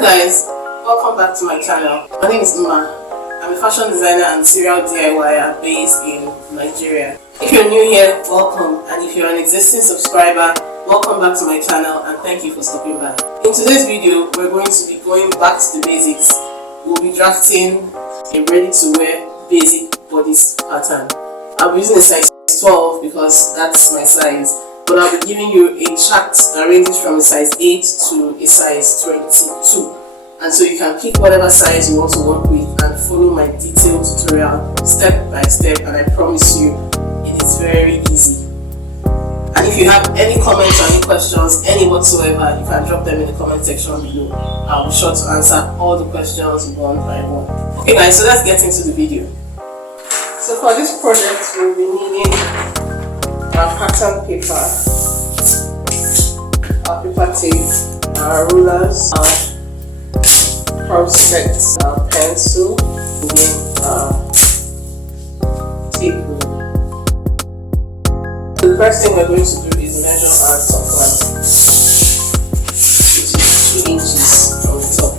Hello guys, welcome back to my channel. My name is Uma. I'm a fashion designer and serial DIYer based in Nigeria. If you're new here, welcome, and if you're an existing subscriber, welcome back to my channel and thank you for stopping by. In today's video, we're going to be going back to the basics. We'll be drafting a ready-to-wear basic bodice pattern. I'll be using a size 12 because that's my size, but I'll be giving you a chart that ranges from a size 8 to a size 22. And so you can pick whatever size you want to work with and follow my detailed tutorial step by step, and I promise you it is very easy. And if you have any comments or any questions, any whatsoever, you can drop them in the comment section below. I'll be sure to answer all the questions one by one. Okay guys, so let's get into the video. So for this project, we'll be needing our pattern paper, our paper tape, our rulers, our prospects, our pencil, and then our tape rule. The first thing we're going to do is measure our top line, which is 2 inches from the top.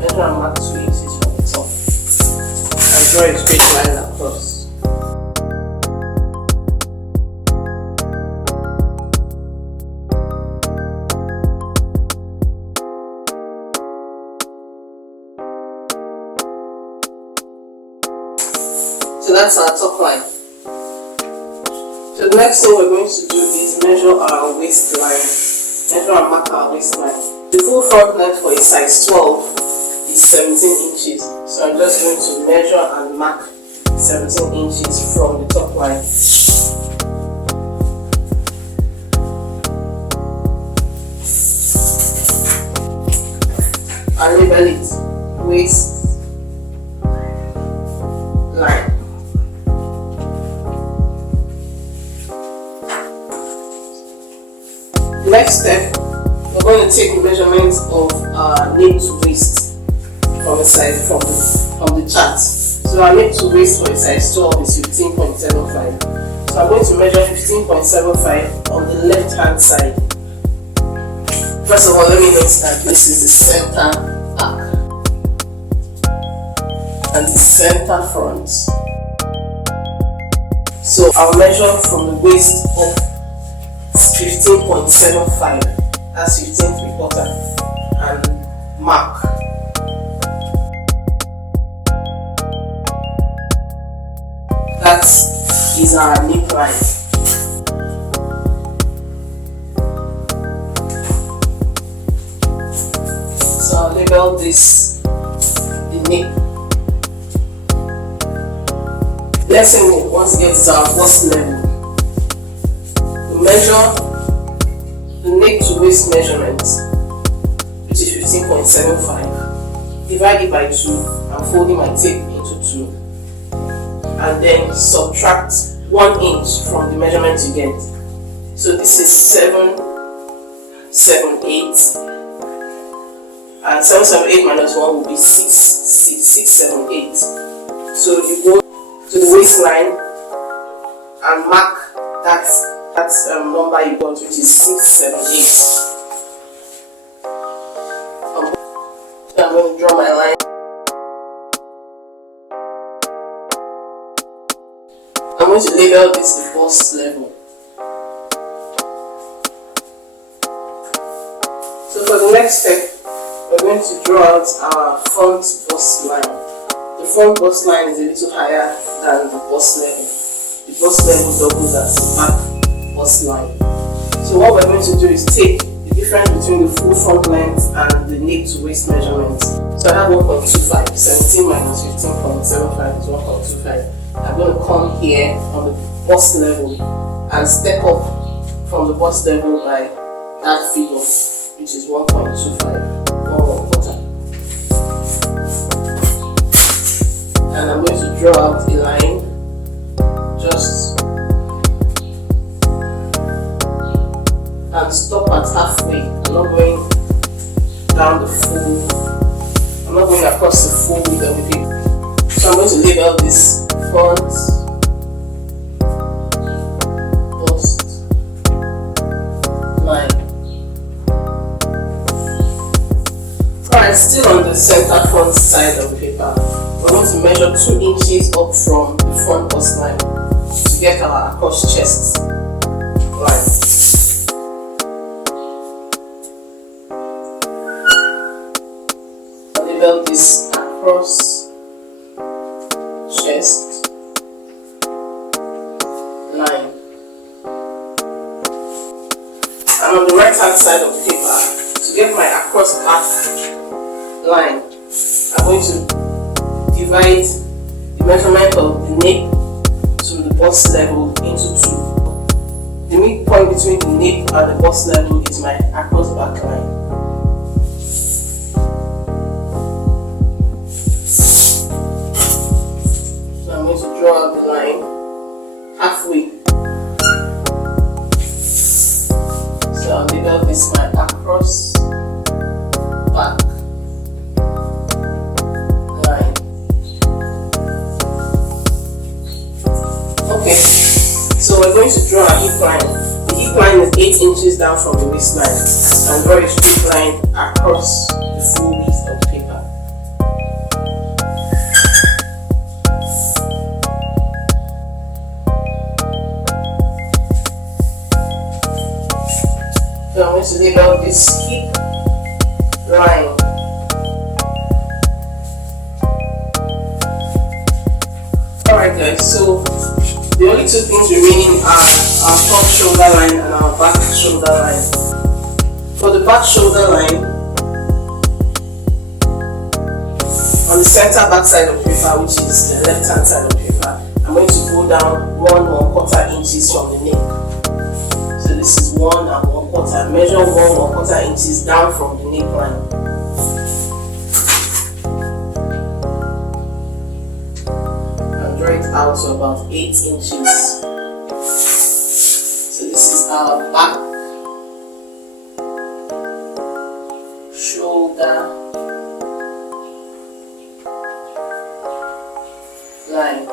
Measure and mark 2 inches from the top and draw a straight line across. So that's our top line. So the next thing we're going to do is measure our waistline. Measure and mark our waistline. The full front length for a size 12 is 17 inches. So I'm just going to measure and mark 17 inches from the top line. And label it waist line. Next step, we're going to take the measurements of our nape to waist from the chart. So our nape to waist for a size 12 is 15.75. So I'm going to measure 15.75 on the left hand side. First of all, let me note that this is the center arc and the center front. So I'll measure from the waist up 15.75, that's 15 3/4, and mark. That is our neckline. So I'll label this the neck. Let's say once it gets to our bust level, measure the neck to waist measurement, which is 15.75, divide it by 2. I'm folding my tape into 2, and then subtract 1 inch from the measurement you get. So this is 7, 7, 8, and 7, 7, 8 minus 1 will be 6, 6, 6, 7, 8. So you go to the waistline and mark that number you got, which is 6, 7, 8. I'm going to draw my line. I'm going to label this the bust level. So for the next step, we're going to draw out our front bust line. The front bust line is a little higher than the bust level. The bust level doubles as the back bust line. So what we're going to do is take the difference between the full front length and the nape to waist measurement. So I have 1.25, 17 minus 15.75 is 1.25. I'm going to come here on the bust level and step up from the bust level by that figure, which is 1.25, 1/4. And I'm going to draw out a line just and stop at halfway. I'm not going down the full, I'm not going across the full width of it. So I'm going to label this front, bust, the center front side of the paper, we're going to measure 2 inches up from the front bust line to get our across chest line. I'll label this across chest line. And on the right hand side of the paper, to get my across back line, I'm going to divide the measurement of the nape to the bust level into 2. The midpoint between the nape and the bust level is my across back line. So I'm going to draw out the line halfway. So I'll label this my across back line. Okay, so we're going to draw a hip line. The hip line is 8 inches down from the waistline, and draw a straight line across the full width of the paper. So I'm going to label this hip line. Alright guys, so the only 2 things remaining are our front shoulder line and our back shoulder line. For the back shoulder line, on the center back side of the paper, which is the left hand side of the paper, I'm going to go down 1¼ inches from the neck. So this is 1 1/4. Measure 1 1/4 inches down from the neckline. And draw it out to about 8 inches. So this is our back shoulder line.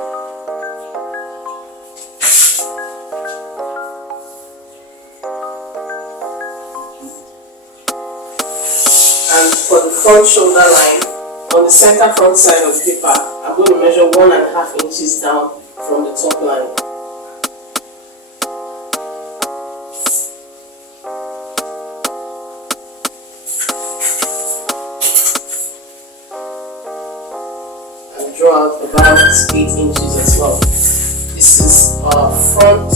And for the front shoulder line, on the center front side of the paper, I'm going to measure 1½ inches down from the top line. And draw out about 8 inches as well. This is our front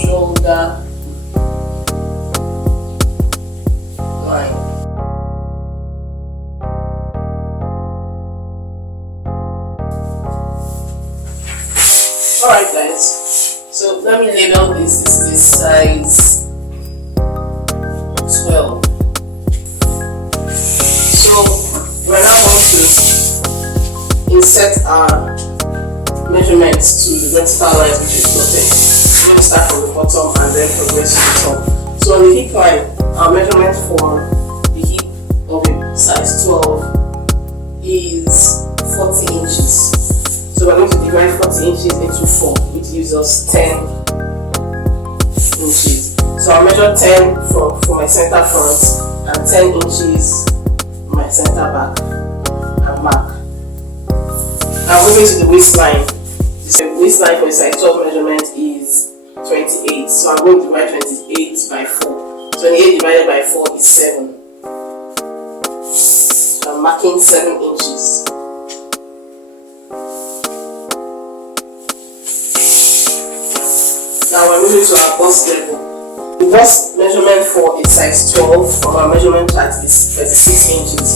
shoulder line. Alright guys, so let me label this. This is size 12. So we're now going to insert our measurements to the vertical lines which is plotted. We're going to start from the bottom and then progress to the top. So on the hip line, our measurement for the hip of a size 12 is 40 inches. So we're going to divide 40 inches into 4, which gives us 10 inches. So I'll measure 10 for my center front and 10 inches for my center back and back. Now moving to the waistline. The waistline for a size 12 measurement is 28. So I'm going to divide 28 by 4. 28 divided by 4 is 7. So I'm marking 7 inches. Now we're moving to our bust level. The bust measurement for a size 12 from our measurement chart is 36 inches.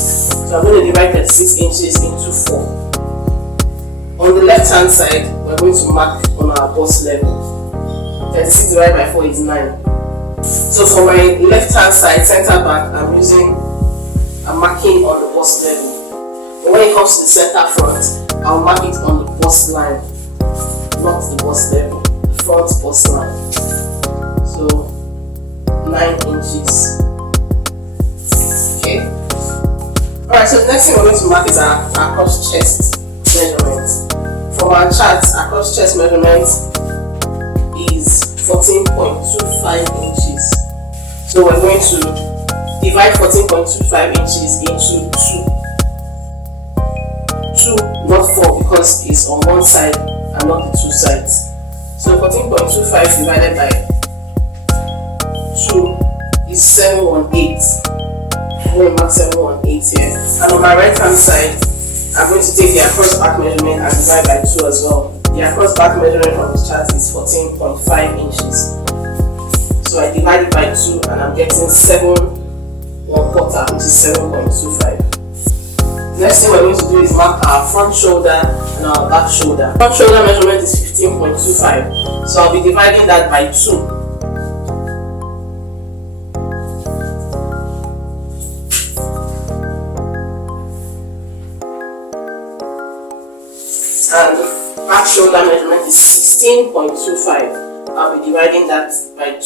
So I'm going to divide 36 inches into 4. On the left hand side, we're going to mark on our bust level. 36 divided by 4 is 9. So for my left hand side, center back, I'm marking on the bust level. But when it comes to the center front, I'll mark it on the bust line, not the bust level, the front bust line. So 9 inches. Okay. Alright, so the next thing we're going to mark is our cross chest measurement. From our chart, our cross chest measurement is 14.25 inches. So we're going to divide 14.25 inches into 2, not 4, because it's on one side and not the two sides. So 14.25 divided by 2 is 718. I'm going to mark 718 here. And on my right hand side, I'm going to take the across back measurement and divide by 2 as well. The across back measurement from this chart is 14.5 inches. So I divide it by 2 and I'm getting 7.25, which is 7.25. Next thing we're going to do is mark our front shoulder and our back shoulder. Front shoulder measurement is 15.25. So I'll be dividing that by 2. And back shoulder measurement is 16.25. I'll be dividing that by 2.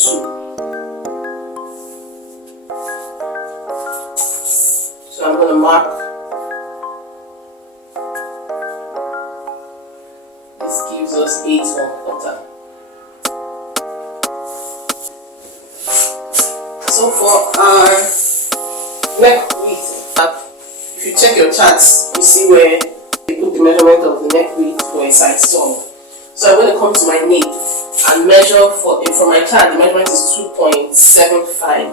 So I'm going to mark. This gives us 8.25. So for our neck width, if you check your charts, you see where they put the measurement of the neck width for a size song. So I'm going to come to my nape and measure from my chart. The measurement is 2.75.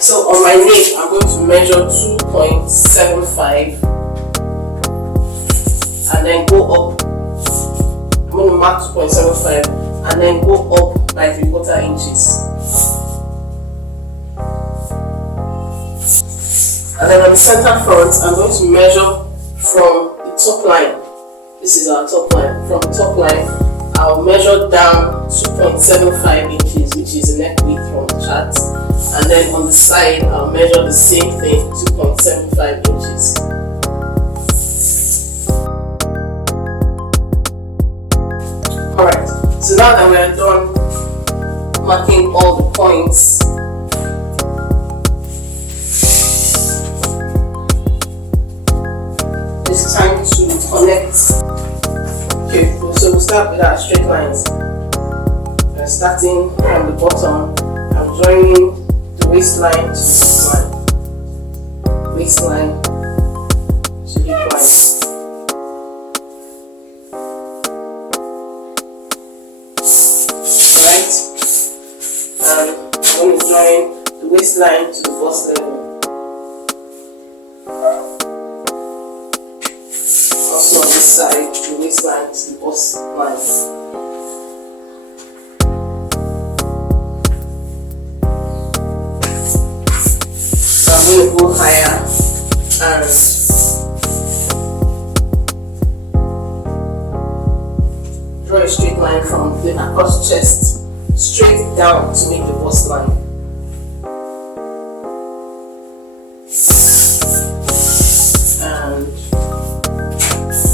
So on my nape, I'm going to measure 2.75 and then go up. I'm going to mark 2.75 and then go up by 3/4 inches. And then on the center front, I'm going to measure from the top line. This is our top line. From the top line, I'll measure down 2.75 inches, which is the neck width from the chart. And then on the side, I'll measure the same thing, 2.75 inches. Alright, so now that we are done marking all the points, it's time to connect. Okay, so we'll start with our straight lines. We're starting from the bottom. I'm joining the waistline to the hip line. Waistline to hip line. Right? And I'm going to join the waistline to the bust level. Also on this side, the waistline to the bust line. So I'm going to go higher and draw a straight line from the across chest straight down to make the bust line. And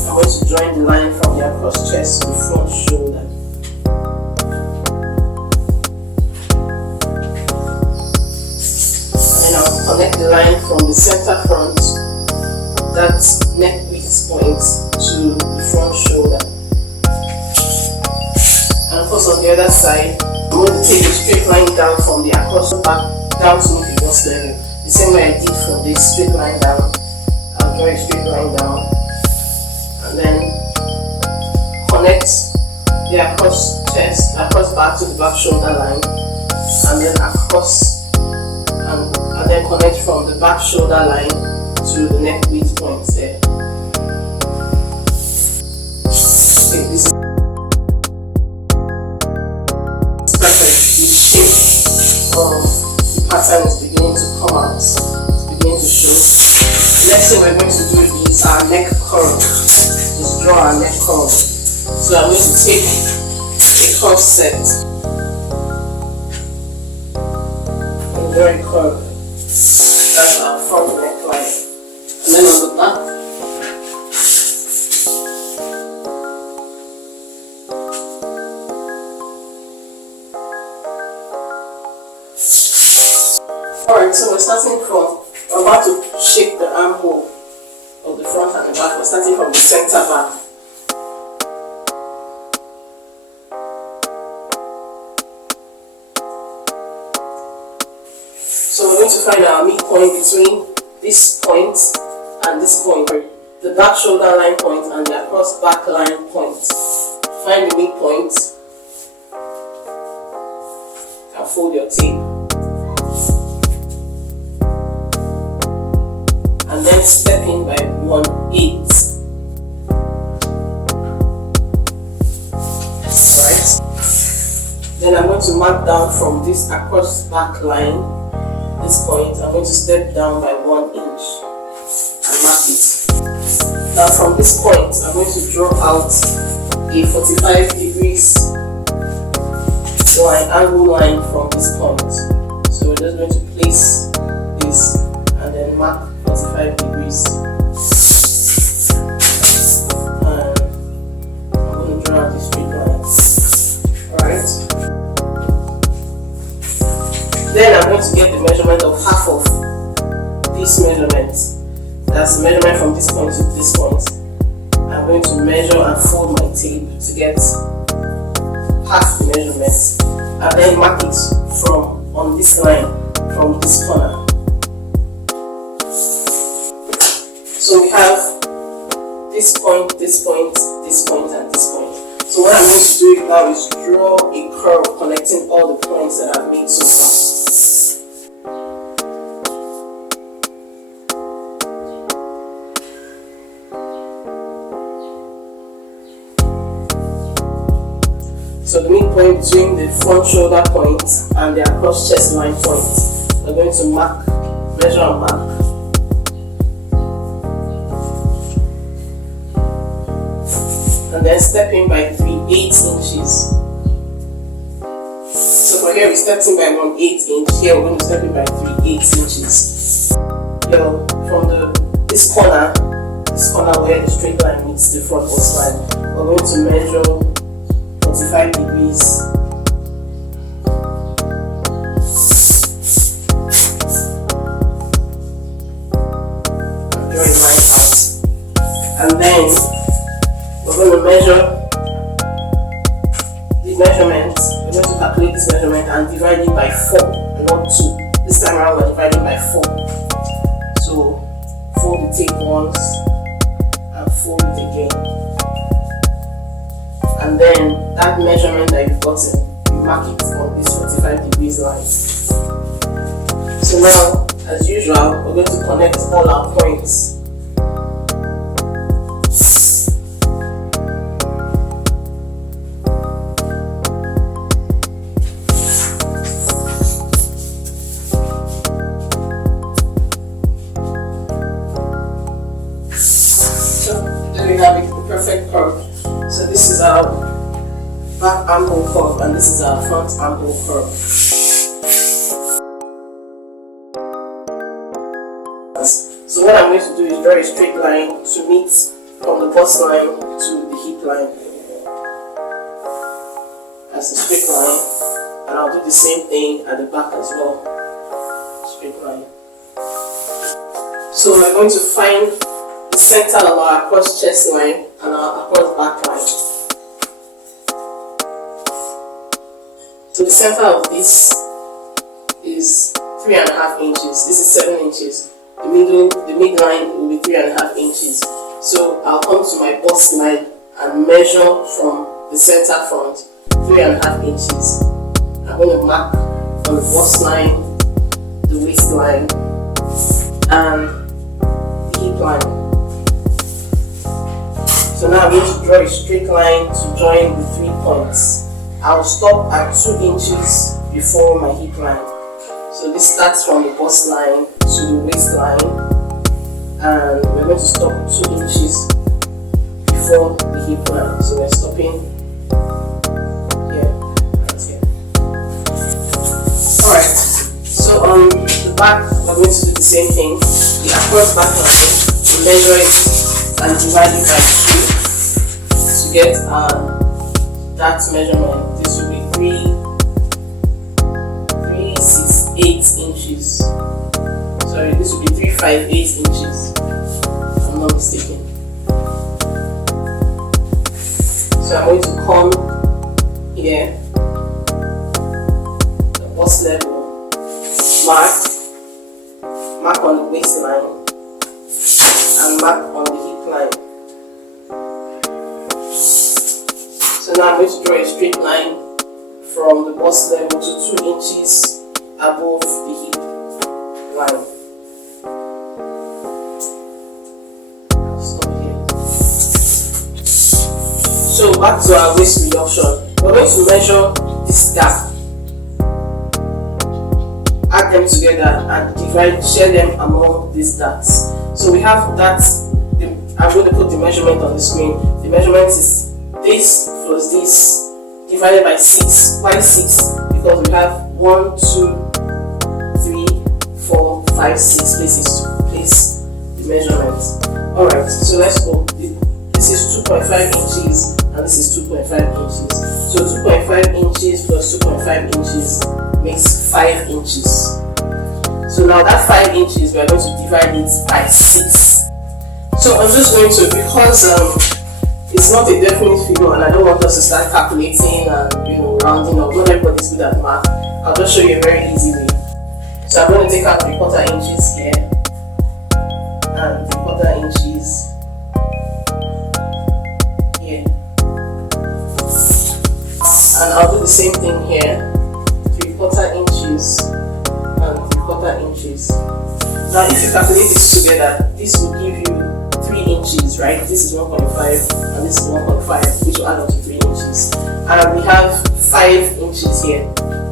I'm going to join the line from the across chest to the front shoulder. And I'll connect the line from the center front, that neck width point, to the front shoulder. And of course on the other side, I'm going to take a straight line down from the across back down to the bust level. The same way I did from this straight line down. I'll draw a straight line down and then connect the across chest, across back to the back shoulder line, and then across and then connect from the back shoulder line to the neck width point there. Okay, this is perfect. The shape of the pattern is beginning to come out, it's beginning to show. The next thing we're going to do is our neck curve. Is draw our neck curve. So I'm going to take a curve set and draw a curve. That's our front neckline. And then on the back, alright, so we're starting from, we're about to shape the armhole of the front and the back. We're starting from the center back. So we're going to to find our midpoint between this point and this point, the back shoulder line point and the across back line point. Find the midpoint and fold your tape. And then step in by 1/8. Right? Then I'm going to mark down from this across back line, this point, I'm going to step down by 1 inch and mark it. Now from this point, I'm going to draw out a 45 degrees line, angle line from this point. So we're just going to place this and then mark 45 degrees. And I'm going to draw out a straight line. Alright. Then I'm going to get the measurement of half of this measurement. That's the measurement from this point to this point. I'm going to measure and fold my tape to get half the measurement and then mark it from on this line, from this corner. So we have this point, this point, this point, and this point. So what I'm going to do now is draw a curve connecting all the points that I've made so far. So the midpoint between the front shoulder point and the across chest line point, we're going to mark, measure and mark. And then step in by 3/8 inches. So for here we stepped in by 1/8 inch. Here we're going to step in by 3/8 inches. Here from this corner where the straight line meets the front bust line, we're going to measure 45 degrees. I'm drawing line out. And then we're going to measure the measurement. We're going to calculate this measurement and divide it by 4 and not 2. This time around we're dividing by 4. So fold the tape once and fold it again. And then that measurement that you've gotten, you mark it on this 45 degrees line. So now, as usual, we're going to connect all our points. So then we have the perfect curve. So this is our back armhole curve and this is our front armhole curve. So what I'm going to do is draw a straight line to meet from the bust line to the hip line. That's a straight line, and I'll do the same thing at the back as well. Straight line. So we're going to find the center of our across chest line and our across back line. So the center of this is 3.5 inches. This is 7 inches. The midline will be 3.5 inches. So I'll come to my bust line and measure from the center front 3.5 inches. I'm going to mark on the bust line, the waistline, and the hip line. So now I'm going to draw a straight line to join the 3 points. I'll stop at 2 inches before my hip line. So this starts from the bust line to the waistline, and we're going to stop 2 inches before the hip line. So we're stopping here, right here. Alright, so on the back, we're going to do the same thing. The across back line, we measure it and divide it by 2 to get that measurement. This will be 3.68 inches. Sorry, this will be 3.58 inches. If I'm not mistaken. So I'm going to come here, the bust level, mark, mark on the waistline and mark on the hip line. So now I'm going to draw a straight line from the bust level to 2 inches above the hip line. Stop here. So back to our waist reduction. We're going to measure this gap, add them together and share them among these dots. So we have that. I'm going to put the measurement on the screen. The measurement is this plus this divided by 6. Why 6? Because we have 1, 2, 3, 4, 5, 6 places to place the measurement. Alright, so let's go. This is 2.5 inches and this is 2.5 inches. So 2.5 inches plus 2.5 inches makes 5 inches. So now that 5 inches, we are going to divide it by 6. So I'm just going to, because it's not a definite figure and I don't want us to start calculating and rounding up. Not everybody's good at math. I'll just show you a very easy way. So I'm going to take out 3/4 inches here and 3/4 inches here. And I'll do the same thing here. 3/4 inches and 3/4 inches. Now if you calculate this together, this will give you 3 inches, right? This is 1.5 and this is 1.5, which will add up to 3 inches. And we have 5 inches here.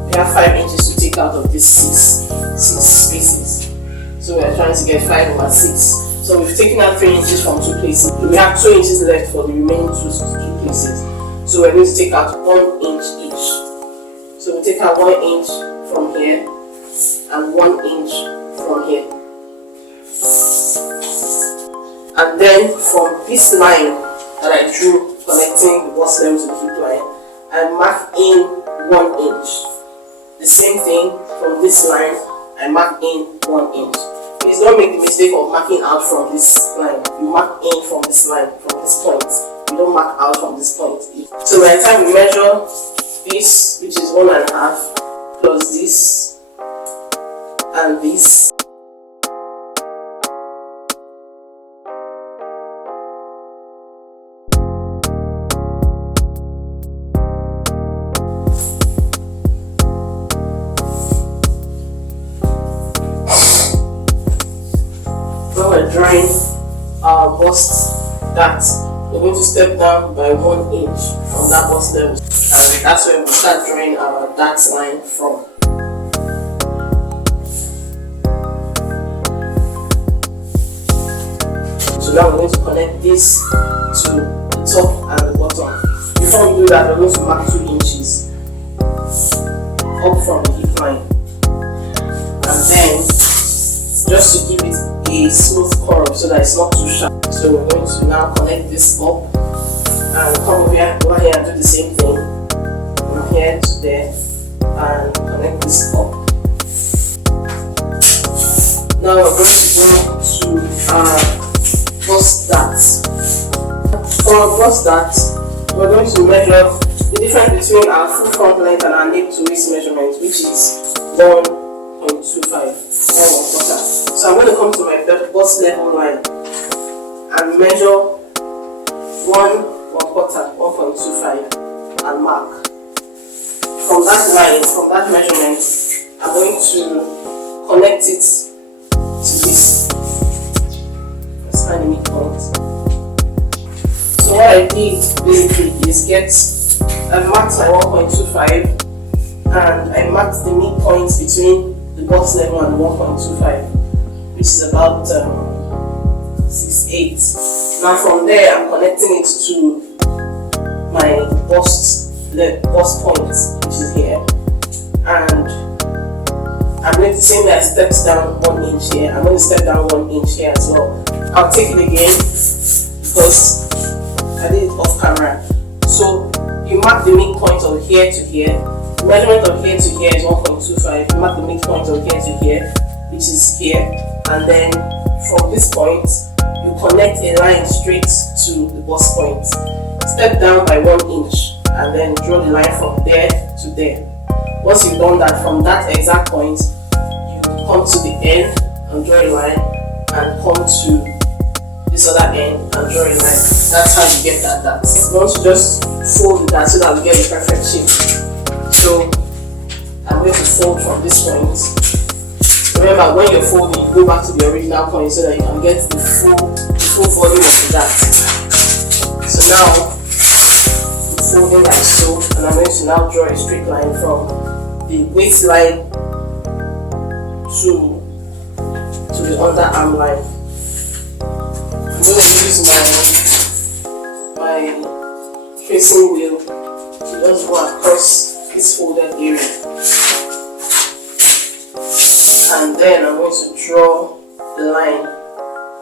We have 5 inches to take out of these 6 spaces. So we are trying to get 5 over 6. So we've taken out 3 inches from 2 places. We have 2 inches left for the remaining 2 places. So we're going to take out 1 inch each. So we take out 1 inch from here and 1 inch from here. And then from this line that I drew connecting the bust level to the hip line, I mark in 1 inch. The same thing from this line, I mark in 1 inch. Please don't make the mistake of marking out from this line. You mark in from this line, from this point. You don't mark out from this point. So by the time we measure this, which is 1.5, plus this and this, when we're drawing our bust that, we're going to step down by 1 inch from that bust level, and that's where we start drawing our dart line from. So now we're going to connect this to the top and the bottom. Before we do that, we're going to mark 2 inches up from the hip line, and then just to give it a smooth curve so that it's not too sharp. So we're going to now connect this up and come over here and do the same thing from here to there and connect this up. Now we're going to go to our bust dart. For our bust dart, we're going to measure the difference between our full front length and our nape to waist measurement, which is 1.25. So I'm going to come to my bust level line and measure 1.25 and mark. From that line, from that measurement, I'm going to connect it to this. Let's find the midpoint. So what I did basically is I marked my 1.25 and I marked the midpoint between the bust level and the 1.25, which is about 6.8. Now from there, I'm connecting it to my bust point, which is here, and I'm going to same way I stepped down 1 inch here. I'm going to step down 1 inch here as well. I'll take it again because I did it off camera. So you mark the midpoint of here to here. The measurement of here to here is 1.25. You mark the midpoint of here to here, which is here, and then from this point you connect a line straight to the bust point. Step down by 1 inch and then draw the line from there to there. Once you've done that, from that exact point you come to the end and draw a line, and come to this other end and draw a line. That's how you get that dart. You want to just fold the dart so that we get the perfect shape. So I'm going to fold from this point. Remember, when you're folding, you go back to the original point so that you can get the full volume of the dart. So now I'm folding like so, and I'm going to now draw a straight line from the waistline to the underarm line. I'm going to use my tracing wheel to just go across this folded area, and then I'm going to draw the line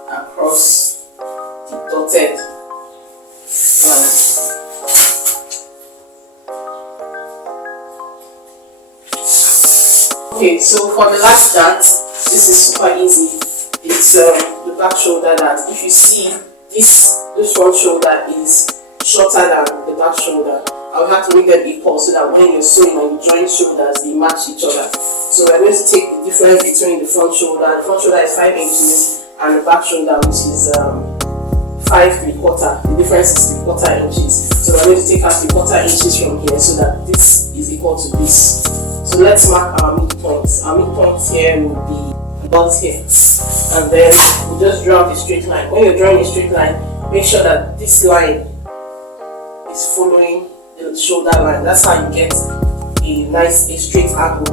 across the dotted lines. Okay, so for the last dart, this is super easy. It's the back shoulder dart. If you see this front shoulder is shorter than the back shoulder, I will have to make them equal so that when you're sewing and you join shoulders, they match each other. So we're going to take the difference between the front shoulder. The front shoulder is 5 inches and the back shoulder, which is 5 3/4. The difference is 3/4 inches. So we're going to take out 3/4 inches from here so that this is equal to this. So let's mark our midpoints. Our midpoint here will be about here, and then we'll just draw a straight line. When you're drawing a straight line, make sure that this line is following the shoulder line. That's how you get a straight angle.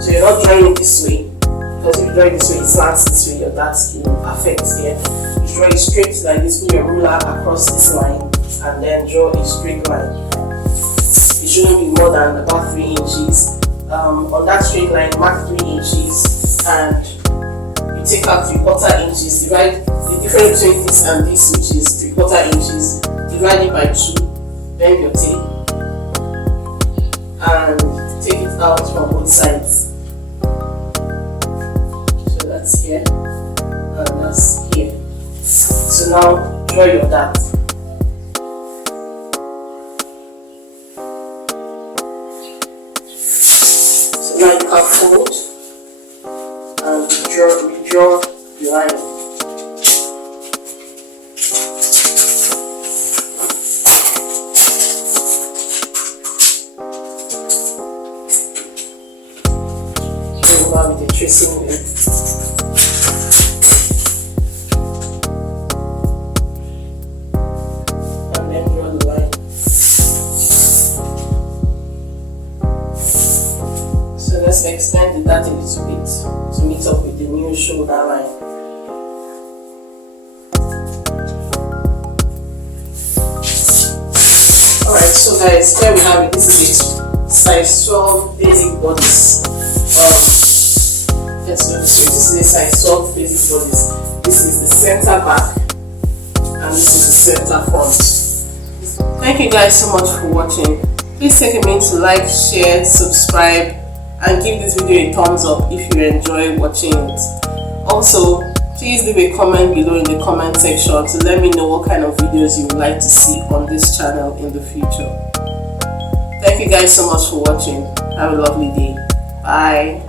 So you're not drawing it this way, because if you draw it this way, it slants this way, your dart will affect here. You draw it straight like this, put your ruler across this line, and then draw a straight line. It shouldn't be more than about 3 inches. On that straight line, mark 3 inches, and you take out 3/4 inches. Divide the difference between this and this, which is 3/4 inches. Divide it by 2. Bend your tape and take it out from both sides. So that's here and that's here. So now draw your dart. So now you can fold and redraw the line. With the tracing wheel. And then draw the line. So let's extend the dart a little bit to meet up with the new shoulder line. Alright, so guys, here we have it. This is it. Size 12 basic bodice. This is a size 12 basic bodice. This is the center back and this is the center front. Thank you guys so much for watching. Please take a minute to like, share, subscribe, and give this video a thumbs up if you enjoy watching it. Also, please leave a comment below in the comment section to let me know what kind of videos you would like to see on this channel in the future. Thank you guys so much for watching. Have a lovely day. Bye.